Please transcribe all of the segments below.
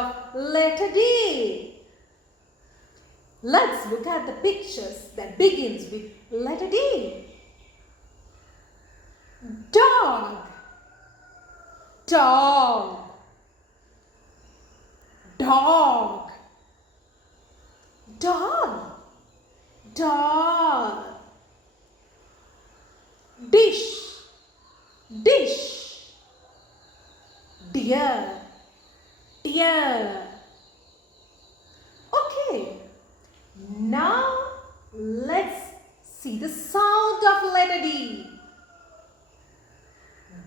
of letter D. Let's look at the pictures that begins with letter D. Dog, dog, dog, dog, dog. Dish, dish, deer, deer. Okay, now let's see the sound of letter D.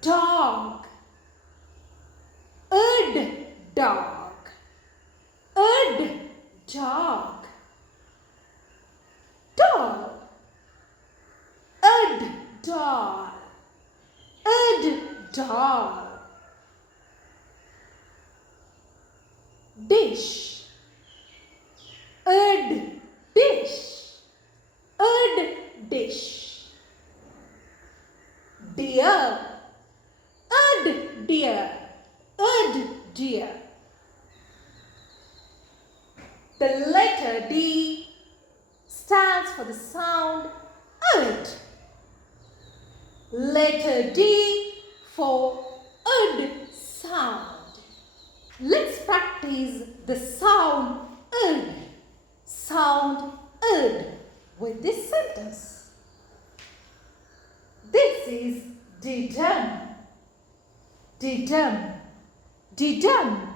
Dog, ud, dog, ud, dog, dog, ud, dog, ud, dog. Dish, ud, dish, ud, dish. Deer, ud, deer, ud, deer. The letter D stands for the sound ud. Letter D for ud sound. Let's practice the sound ud with this sentence. This is didum, didum, didum.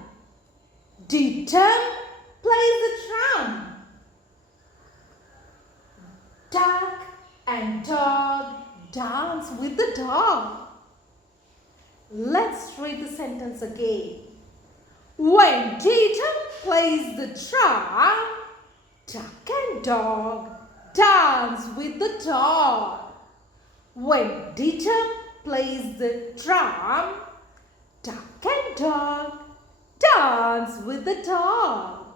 Didum plays the drum. Duck and dog dance with the dog. Let's read the sentence again. When Didum plays the drum, duck and dog dance with the dog. When Didum plays the drum, duck and dog dance with the dog.